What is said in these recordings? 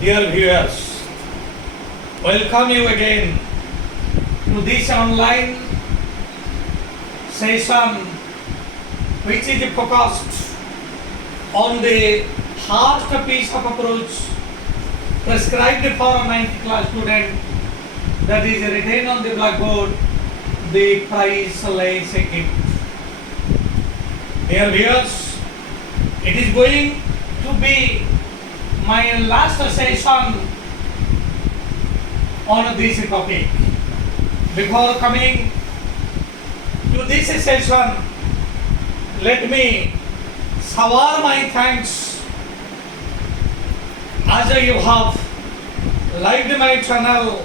Dear viewers, welcome you again to this online session which is focused on the first piece of approach prescribed for a 9th class student, that is written on the blackboard, the priceless gift. Dear viewers, it is going to be my last session on this topic. Before coming to this session, let me shower my thanks as you have liked my channel,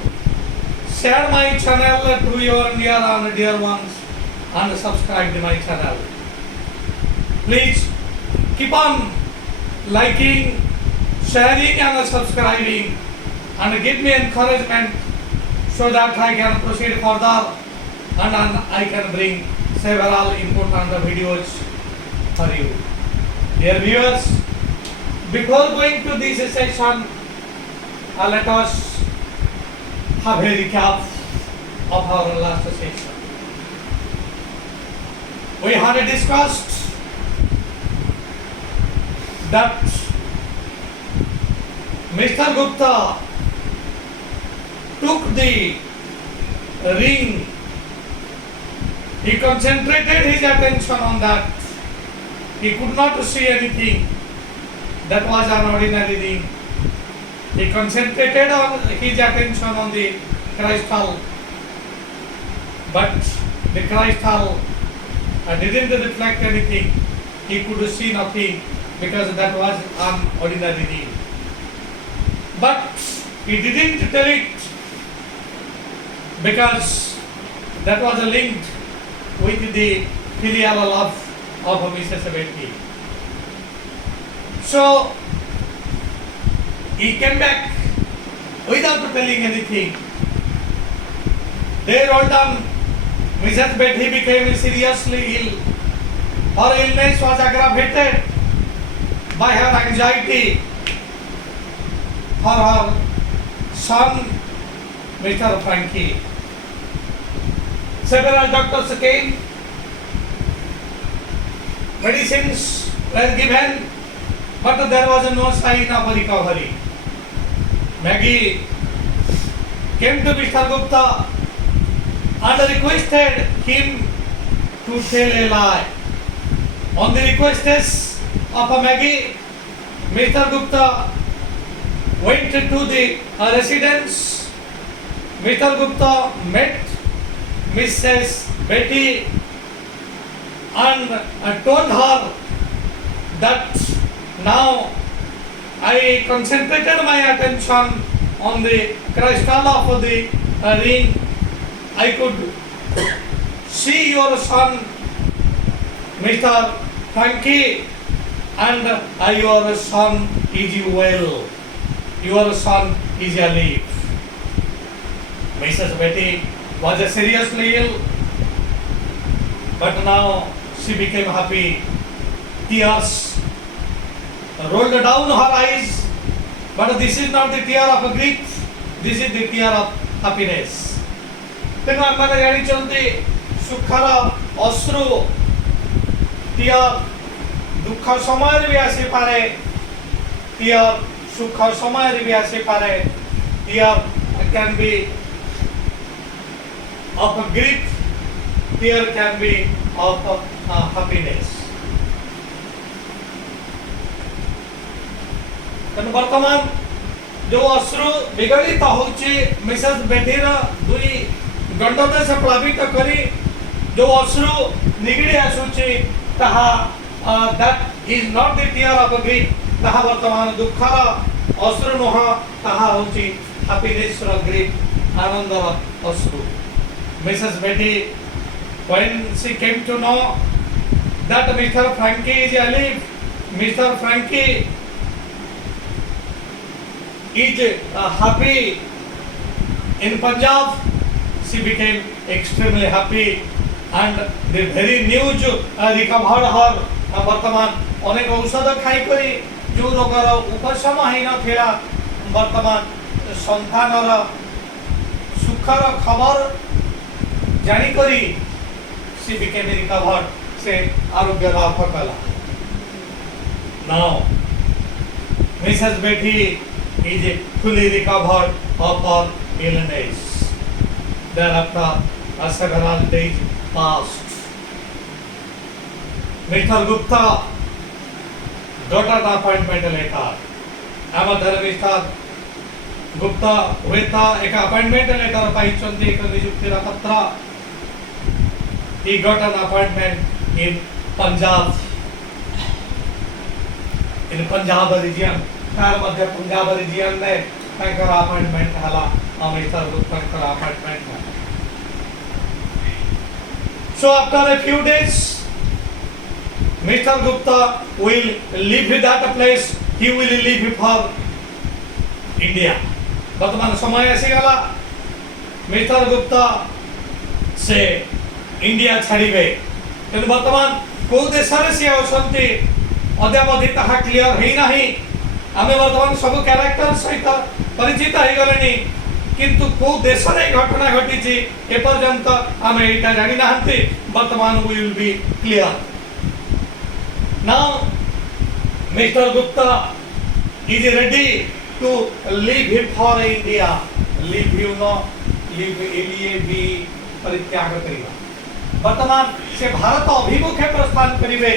share my channel to your near and dear ones, and subscribe my channel. Please keep on liking, sharing and subscribing, and give me encouragement so that I can proceed further and I can bring several important videos for you. Dear viewers, before going to this session, let us have a recap of our last session. We had discussed that Mr. Gupta took the ring. He concentrated his attention on that. He could not see anything that was an ordinary ring. He concentrated on his attention on the crystal, but the crystal didn't reflect anything. He could see nothing because that was an ordinary ring. But he didn't tell it because that was linked with the filial love of Mrs. Betty. So he came back without telling anything. They wrote down Mrs. Betty became seriously ill. Her illness was aggravated by her anxiety for her son, Mr. Frankie. Several doctors came, medicines were given, but there was no sign of recovery. Maggie came to Mr. Gupta and requested him to tell a lie. On the requests of Maggie, Mr. Gupta went to the residence. Mr. Gupta met Mrs. Betty and told her that now I concentrated my attention on the crystal of the ring. I could see your son, Mr. Frankie, and your son is well. Your son is alive. Mrs. Betty was seriously ill, but now she became happy. Tears rolled down her eyes, but this is not the tear of grief, this is the tear of happiness. ତେଣୁ ଆମେ ଜାଣିଛନ୍ତି ସୁଖର ଅଶ୍ରୁ tear ଦୁଃଖ ସମୟରେ ବି ଆସିପାରେ, tear ସୁଖ ସମୟରେ ବି ଆସିପାରେ. Tear can be of grief, tear can be of happiness. ତେଣୁ ବର୍ତ୍ତମାନ जो अश्रु विगलित होची मिसेस बेटीर दुई गंडदेश प्लावित करी जो अश्रु निगड़ी आसुची ताहा that is not the tear of grief, ताहा वर्तमान दुखर अश्रु नुह, ताहा होची हैप्पीनेस रो ग्रीफ, आनंदर अश्रु. मिसेस बेटी when she came to know that Mr. Frankie is alive, Mr. Frankie is happy in Punjab, she became extremely happy and the very news recovered her. ବର୍ତ୍ତମାନ ଅନେକ ଔଷଧ ଖାଇକରି ଯେଉଁ ରୋଗର ଉପଶମ ହେଇନଥିଲା वर्तमान संतानर सुखर खबर जानिकरी सी बिकेम रिकवर्ड से आरोग्य लाभ कला नाउ मिसेस बेटी is fully recovered of her illness thereafter several days passed. Mr. Gupta got an appointment letter. Amadhar Mr. Gupta with एक appointment letter पाइचंदी एक नियुक्ति पत्र. He got an appointment in Punjab. In Punjab region. तार मध्य Punjab reason में तांकर appointment हला mister Gupta का appointment है. So after a few days, Mr. Gupta will leave that place. He will leave for India. वर्तमान समय ऐसे गला मिस्टर गुप्ता से इंडिया छाड़िबे. किंतु वर्तमान को देश रे से असंति अद्यावधि ताहा क्लियर हे नाही. आमे वर्तमान सब कैरेक्टर सहित परिचित हो गले किंतु को देश रे घटना घटी एपर्यंत आमे एटा जानि नाहंती. वर्तमान we will be clear. Now mister Gupta is ready to leave him for India. Leave you know leave एलिए बी परित्याग करिबा. वर्तमान से भारत अभिमुखे प्रस्थान करिवे.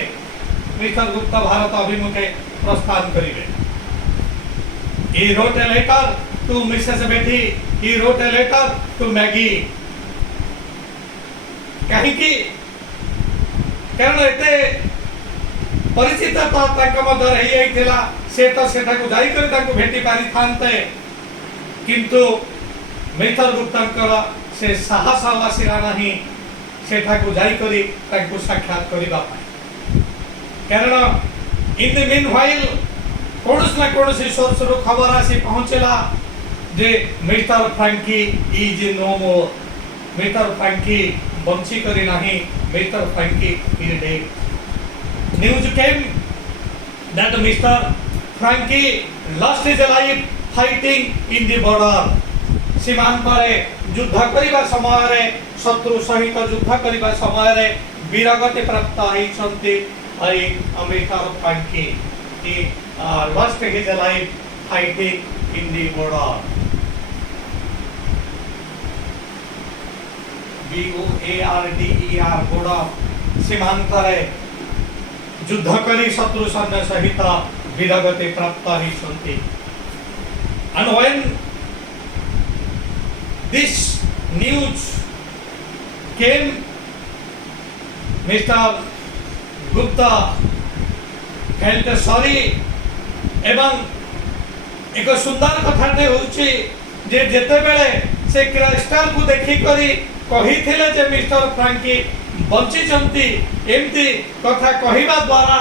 मिस्टर गुप्ता भारत अभिमुखे प्रस्थान करिवे. He wrote a letter to Mrs. Betty. He wrote a letter to Maggie. कहीं की कारण एते परिचित तो तक मध्य रही आई थिला से तो सेटा को जाई कर ताको भेटी पारी थानते किंतु मिस्टर गुप्तांकर से साहस आसिला नहीं सेटा को जाई करी ताको साक्षात करिबा पाए. कारण इन द मीन व्हाइल कोनस ना कोनस सोर्स रो खबर आसी पहुंचला जे Mister Frankie is no more. Mister Frankie बंची करी नाही. Mister Frankie is dead. News came that Mister Frankie lost his life fighting in the border. सीमांत रे युद्ध करिबा समय रे शत्रु सहित युद्ध करिबा समय रे वीरगति प्राप्त होइछन्ति. आई Mister Frankie he lost his life fighting in the border. BORDER border सीमांत रे युद्ध करी शत्रु सैन्य सहित वीरगति प्राप्त होइछन्ति. And when this news came, Mr. Gupta felt sorry. एवं एक सुंदर कथाटे होउची जे जेते बेले से क्रिस्टल को देखि करी कहिथिले जे मिस्टर फ्रैंकी बंची जंती एमती कथा कहिबा द्वारा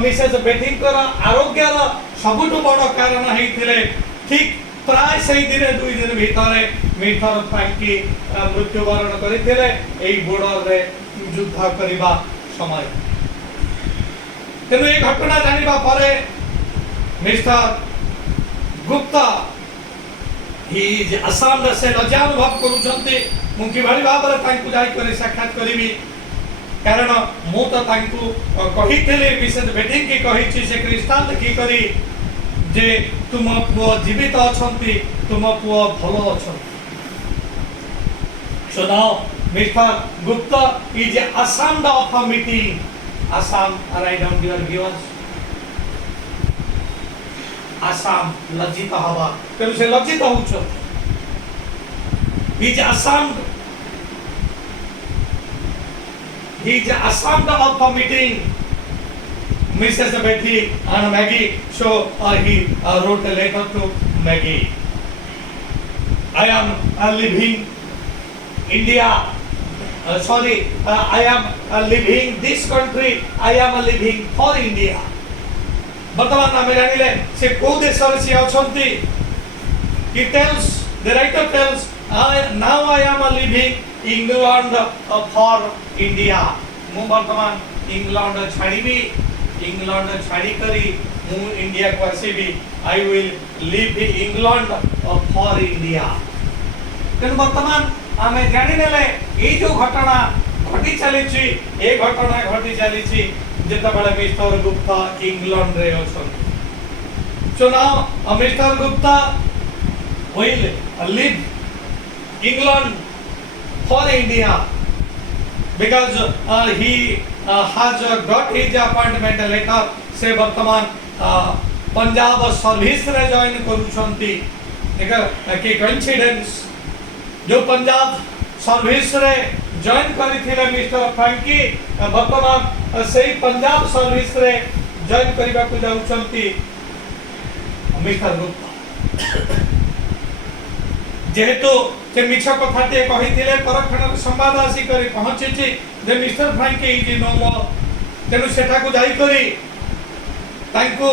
मिसेस बेटिंकर आरोग्यर सबुठु बड़ कारण हेथिले. ठीक प्राय सही दिन 2 दिन भीतर मिस्टर फ्रैंकी मृत्युवरण करिथिले एई बॉर्डर रे युद्ध करिबा समय. तेनु ए घटना जानिबा परे mister Gupta he is Assam से लज्जा अनुभव करूछन्ते. मु कि भली भाव रे तांकु जाई करे साक्षात करिवि. कारण मु तो तांकु कहिथिले मिसेस बेटिंग की कहिछि से क्रिस्टल देखि करी जे तुम पुओ जीवित अछन्ति. तुम पुओ भलो अछन्ति. So now Mr. Gupta is ashamed of a meeting. Assam, write down dear viewers. Assam लज्जित हवा. तेनु से लज्जित होउछ. He is ashamed. He is ashamed of a meeting. Mrs. Betty and Maggie. So he wrote a letter to Maggie. I am leaving India. I am leaving this country. I am leaving for India. वर्तमान आमे जानिले से को देश रे से अछंती. He tells, the writer tells, now I am leaving England for India. मु वर्तमान England छाड़ीबी. England छाड़ी करी मु इंडिया को आसीबी. I will live England for India. तेणु बर्तमान आम जाने ये जो घटना घटी चली ए घटना घटी चली जितेबाला मिस्टर गुप्ता इंग्लैंड रे अछंती। So now Mr. Gupta will leave England for India because he has got his appointment letter से वर्तमान पंजाब सर्विस रे जॉइन करूछंती। एक कोइंसिडेंस जो पंजाब सर्विस रे जॉइन करिथिले मिस्टर फ्रैंकी वर्तमान से पंजाब सर्विस रे जॉइन करबा को जाउछंती मिस्टर गुप्ता। जेहेतु से मिछ कथाटे कहिथिले परक्षण संवाद आसी करी पहुंची जे मिस्टर फ्रैंकी इज नो मोर। तेनु सेठा को जाई करी तांको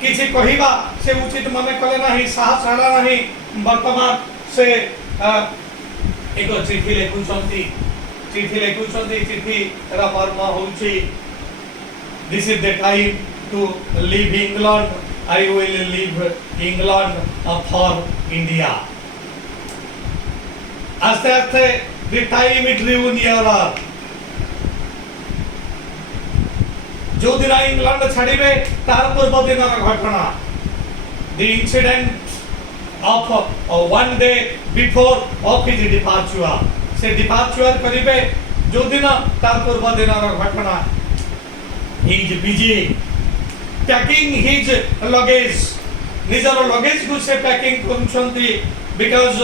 किछि कहिबा से उचित मने कले नाही, साहस हला नाही। वर्तमान से एक चिठी लेखुछंती। चिठी रा मर्म होउची this is the time to leave England. I will leave England for India. आस्ते आस्ते the time it drew nearer. जो दिन इंग्लैंड छाड़िबे तार पूर्व दिन घटना the incident of one day before of his departure से departure करिबे जो दिन तार पूर्व दिन घटना he is busy packing his luggage निजर luggage को से packing करूछंती because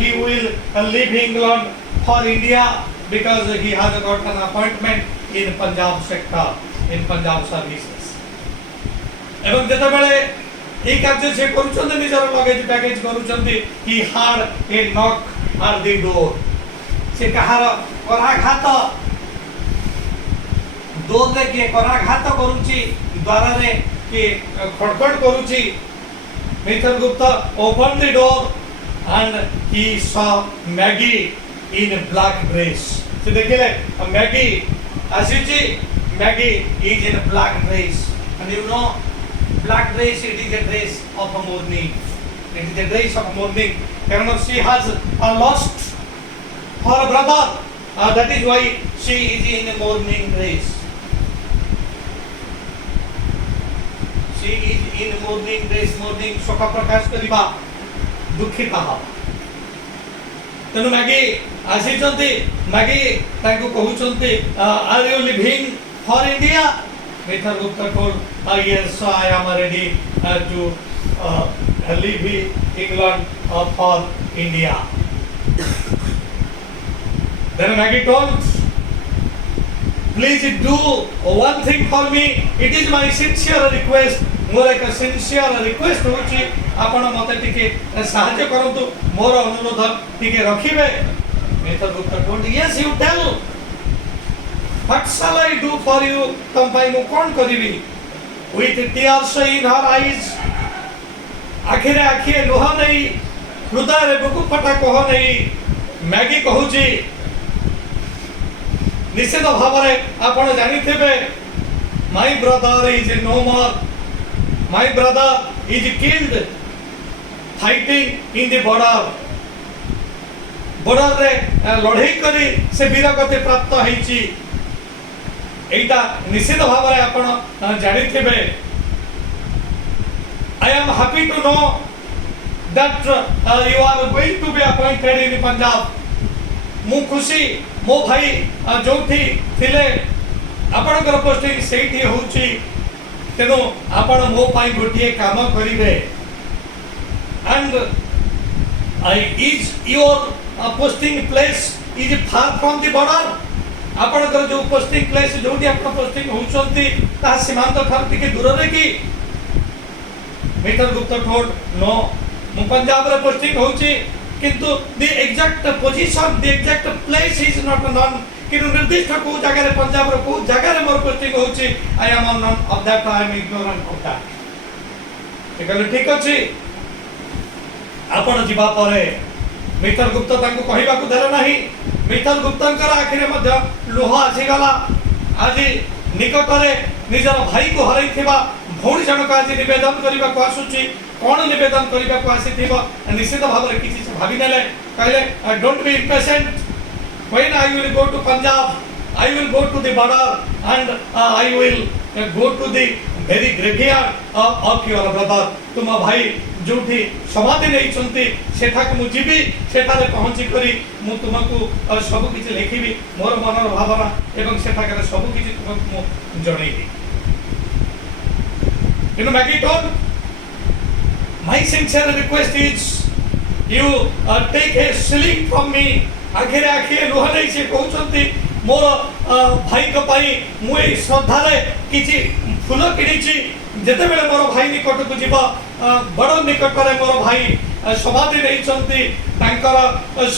he will leave England for India because he has got an appointment in Punjab sector in Punjab services। एवं जते बेले ए कार्य से करूछंती निजर luggage package करूछंती he had a knock at the door से कहार कराघात डोर रे के कराघात करूची द्वारा रे के खड़खड़ करूची। Mister Gupta opened the door and he saw Maggie in black dress। से देखिले Maggie आसीची, Maggie is in black dress and you know black dress it is a dress of mourning। It is a dress of mourning कारण she has lost her brother that is why she is in a mourning dress। She is in mourning dress, mourning शोक प्रकाश करिबा दुखित हा। तेनु Maggi आसीचंती, Maggie ताको कहउचंती are you living for India. Mister Gupta told yes I am ready to leave England for India। Then Maggie told please do one thing for me, it is my sincere request। मोर एक sincere request होची आपण मते टिके सहायता करंतु मोर अनुरोध टिके रखिबे। Mister Gupta told yes you tell what shall I do for you। तम पई मु कोन करिवि with tears in her eyes आखिरे आखिए लोह नहीं हृदय रे बुकु फटा कह नहीं। मैगी कहूची निश्चित भाव में आपण जानिथिबे my brother is no more. My brother is killed fighting in the border। border रे लड़ाई करी से वीरगति प्राप्त होईची। एटा निश्चित भाव में आपण जानिथिबे। I am happy to know that you are going to be appointed in Punjab। मु खुशी मो भाई जोठी थिले आपणकर पोस्टिंग सेठी होउची तेनो आपण मो पाई गोटिए काम करिवे and is your posting place is far from the border। आपणकर जो पोस्टिंग प्लेस जोटी आपण पोस्टिंग होउचंती ता सीमांत ठार टिके दूर रे कि। मिस्टर गुप्ता टोल्ड नो मु पंजाब रे पोस्टिंग होउची किंतु the exact position the exact place is not known. किनु निर्दिष्ट को जगह रे पंजाब रो को जगह रे मोर पोस्टिंग होउची I am none of that I am ignorant of that. एकले ठीक अछि आपण जीवा परे मिस्टर गुप्ता तांको कहिबा को देला नाही। मिस्टर गुप्तांकर आखिरे मध्य लोह आसी गला। आज निकटरे निजर भाई को हरैथिबा भौणी जनक आज निवेदन करबा को आसुची कौन निवेदन करने को आसी निश्चित भाव में किसी भावी ने कहले don't be impatient when I will go to Punjab I will go to the border and I will go to the very graveyard of your brother तुम भाई जो समाधि नहीं सेठा को जीवी सेठारे पहुँची करी मु तुमको सब किसी लिखी मोर मनर भावना एवं सेठाकर सब किसी तुमको जनईबी Maggie told my sincere request is you take a shilling from me आखिर आखिर लुह नहीं से कहते मोर भाई को पाई मुझे श्रद्धा किसी फूल किणी जिते बेले मोर भाई निकट को जीव बड़ निकट में मोर भाई समाधि नहीं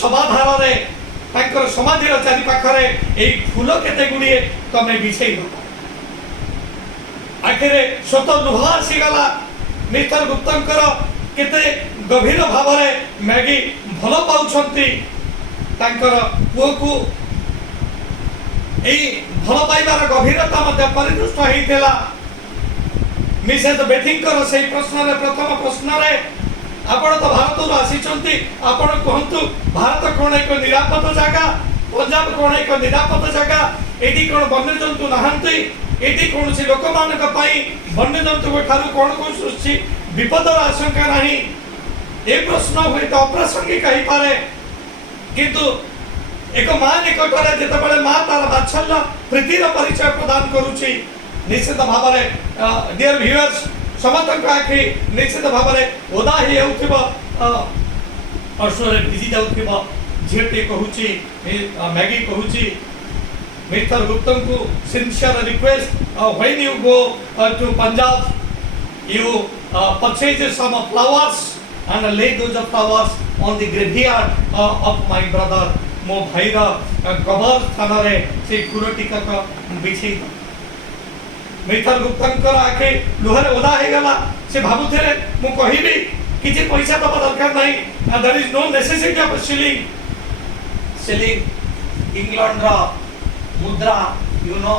सभाधार समाधि चारिपाखे यही फूल केते गुड़िए तमें बिछे आखिर स्वत लुह आसीगला मिस्टर गुप्तंकर केते गभीर भाव में मैगी भल पाउछंती तांकर पुओ को एई भल पाइबार गभीरता मध्य परिदृष्ट होइतेला मिसेस बेथिंकर से प्रश्न रे प्रथम प्रश्न रे आपण तो भारत रु आसीचंती आपण कहंतु भारत कोन एक निरापद जगह पंजाब कोन एक निरापद जगह एडी कोन वन्यजंतु नहांती एटी कौन सी लोक मान वन्यजंतु ठार कौन कौन सृष्टि विपदर आशंका नहीं ए प्रश्न हुए तो अप्रासंगिक हो पारे किंतु एक मां निकट में जिते मां तार बात्सल्य प्रीतिर परिचय प्रदान करुच्ची निश्चित भाव में डियर व्यूअर्स समस्त आखि निश्चित भाव में ओदा ही अश्वर भिजी जाऊथिबो झीटे कहूची मैगी कहूची Mr. Guptam को sincere request when you go to Punjab you purchase some flowers and lay those flowers on the graveyard of my brother मो भाई रा कबर स्थान रे से फूल टीका का बिछे मिस्टर गुप्तंकर आखे लुहर ओदा हे गला से भाबुथेले मु कहिबी किछि पैसा दबा दरकार नाही there is no necessity of selling England रा मुद्रा you know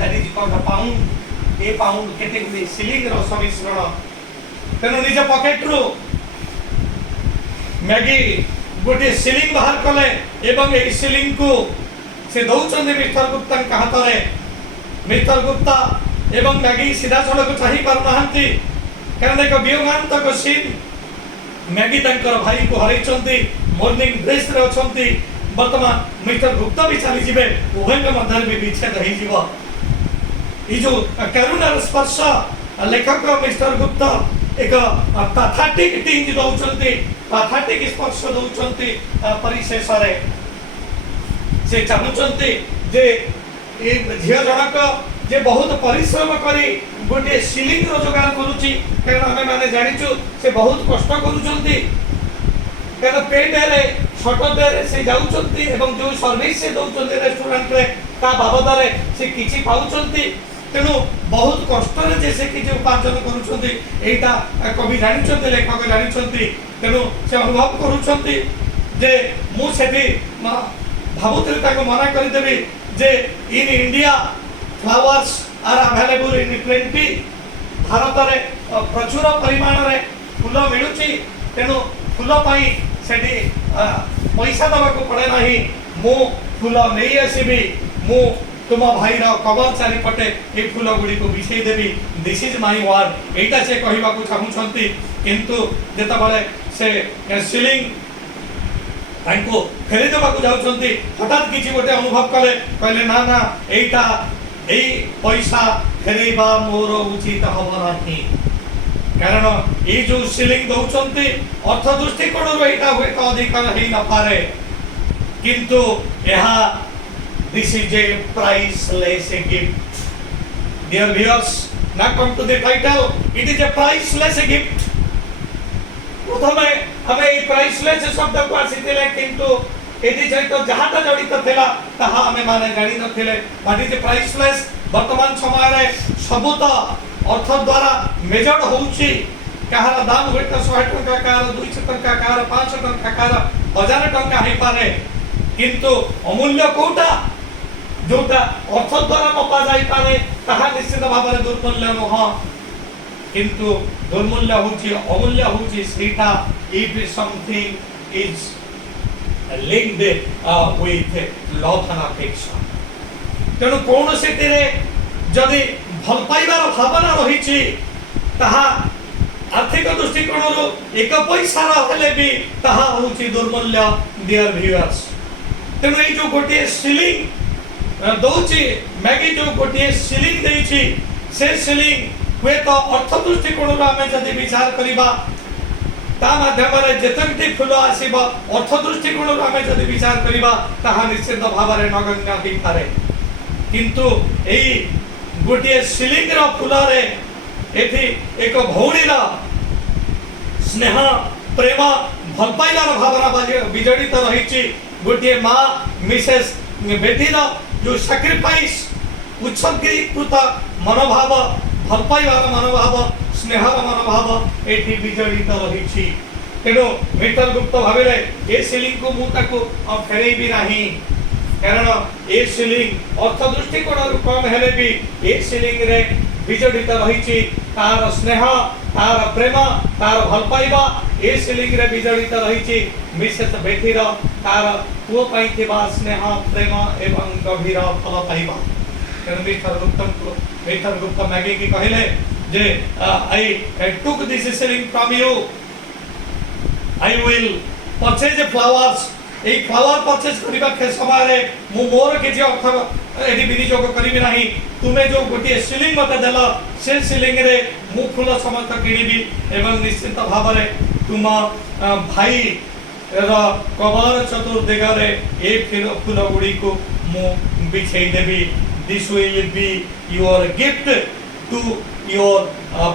that is called pound a pound केते गुडी सिलिंग रो समिश्रण तेनो निज पॉकेट रो मैगी गोटे सिलिंग बाहर कले एवं ए सिलिंग को से दौचंदे मिस्टर गुप्ता हाथ में मिस्टर गुप्ता एवं मैगी सीधा सड़क चाही पार नहांती कारण एक वियोगांतक सीन मैगी तंकर भाई को हरैचंती मॉर्निंग ब्रेस रे अछंती वर्तमान मिस्टर गुप्ता भी चली जिबे उभय मध्य भी विच्छेद हो जीव ई जो करुणार स्पर्श लेखक मिस्टर गुप्ता एक पैथेटिक टिंज दौचंती पैथेटिक स्पर्श दौचंती परिशेष रे से चाहूचंती जे ए झियो जनक जे बहुत परिश्रम करी गोटे सिलिंग रो जोगार करूची कारण हमें माने जानिचु से बहुत कष्ट करूचंती कारण पे डे रे छोटो डे रे से जाउचंती एवं जो सर्विस से दौचंती रेस्टोरेंट रे ता बाबद रे से किछि पाउचंती तेणु बहुत कष्ट रे से किछि उपार्जन करूचंती एटा कवि जानिचंती लेखक जानिचंती तेणु से अनुभव करूचंती जे मु सेठी भाबुतले ताको मना कर देबी जे in India flowers are available in plenty Bharat रे प्रचुर परिमाण रे फूल मिलुची तेणु फूल पाई सेठी पैसा दबा को पड़े नहीं मु फूल नहीं आसीबी मु तुम भाई कबर चारिपटे ये फूल गुड़ी को बिछे देवी दिस इज माय वर्ड एटा से कहबा को चाहूछंती किंतु जेता बळे से सिलिंग तांको फेरे देबा को जाउछंती हठात किछि गोटे अनुभव कले कहले ना ना एटा एई पैसा फेरेबा मोर उचित हबो नाही कारण ए जो सिलिंग दउछंती अर्थ दृष्टिकोण रो एटा होय तो अधिक हेई न पारे किंतु एहा this is a priceless gift dear viewers now come to the title it is a priceless gift प्रथमे हमें ए प्राइसलेस शब्द को आसीतिले किंतु एटी सहित जहाटा जड़ित थिला ताहा हमें माने जानि नथिले व्हाट इज प्राइसलेस वर्तमान समय रे सबुत अर्थ द्वारा मेजर्ड होउची कहार दाम होय त 100 टका कहार 200 टका कहार 500 टका कहार 1000 टका हे पारे किंतु अमूल्य कोटा जोटा अर्थ द्वारा मपा जाई पारे ताहा निश्चित भाव में दुर्मूल्य नह किंतु दुर्मूल्य होची अमूल्य होची सेटा if something is linked with love and affection तेणु कौन से जदि भल पाइबार भावना रही ताहा आर्थिक दृष्टिकोण एक पैसा हेले भी ताहा होची दुर्मूल्य डियर व्यूअर्स तेणु ये जो गोटे सिलिंग दौची मैगी जो गोटे सिलिंग देची से सिलिंग हुए तो अर्थ दृष्टिकोण आम जदि विचार करवा ता माध्यम जितकटी फूल आसब अर्थ दृष्टिकोण आम जदि विचार करवा ताहा निश्चित भाव में नगण्य हो पारे किंतु यही गोटे सिलिंग फूल एथि एक भौणी स्नेह प्रेम भल पाइबार भावना विजड़ित रही गोटे माँ मिसेस बेटीर जो सैक्रिफाइस उत्सर्गीकृत मनोभाव भल पाइबार मनोभाव स्नेहर मनोभाव ये विजड़ित रही तेणु मिस्टर गुप्त भाविले ए सिलिंग को मुझे फेरबी ना कारण ए सिलिंग अर्थ दृष्टिकोण कम हेले भी ए सिलिंग रे विजड़ित रही तार स्नेह तार प्रेम तार भल पाइबा ए सिलिंग रे विजड़ित रही मिसेस बेटीर तार पुओ पाई स्नेह प्रेम एवं गभीर फल पाइबा तेणु मिस्टर गुप्त मैगी की कहले जे I took this ceiling from you I will purchase flowers a flower purchase करबा के समय रे मु मोर के जे अर्थ एडी विनियोग करबी नाही तुमे जो गोटे सिलिंग मते देला से सिलिंग रे मु फूल समस्त किनिबी एवं निश्चित भाव रे तुम भाई र कबर चतुर्दिग रे ए फूल गुडी को मु बिछेई देबी this will be your gift to your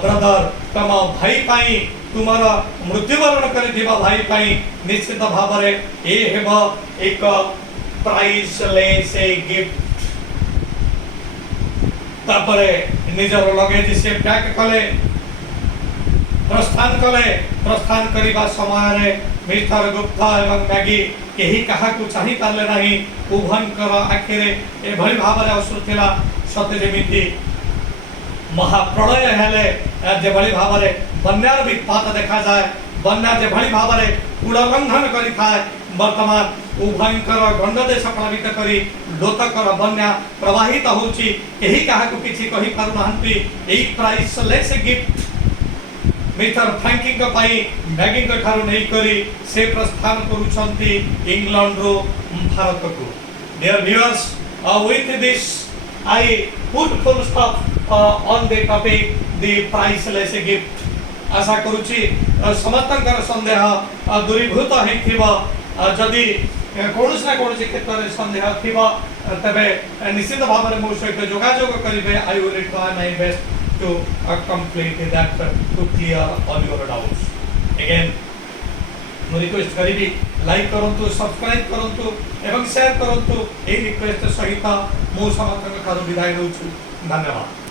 brother तम भाई पाई तुम्हारा मृत्युवरण करिथिबा भाई पाई निश्चित भाव रे ए हेबा एक प्राइसलेस गिफ्ट तापरे निजर लगेज से पैक कले प्रस्थान करिबा समय रे मिस्टर गुप्ता एवं मैगी केही कहा को चाहि पारले नाही उभनकर आखिरे ए भली भाव रे असुथिला सत्य जेमिति महाप्रलय हेले जे भली भाव रे बन्यार विपात देखा जाए बन्या जे भली भाव रे उड़लंघन करि थाए वर्तमान उभयंकर गंडदेश प्लावित करी लोतकर बन्या प्रवाहित होची केही काहा को किछि कहि पारु नाहंती एई प्राइसलेस गिफ्ट मिस्टर फ्रैंकिंग पाई मैगी को ठारू नहीं करी से प्रस्थान करूछंती इंग्लैंड रो भारत को dear viewers with this I put full stop on the topic the priceless gift आशा करूची समस्तंकर संदेह दूरीभूत हेथिबा जदि कोनोस ना कोनोस क्षेत्र रे संदेह थिबा तबे निश्चित भाव रे मो सहित जोगाजोग करिवे I will try my best to complete that to clear all your doubts again मो रिक्वेस्ट करिबी लाइक करंतु सब्सक्राइब करंतु एवं शेयर करंतु ए रिक्वेस्ट सहित मो समस्तंकर विदाय दउछु धन्यवाद।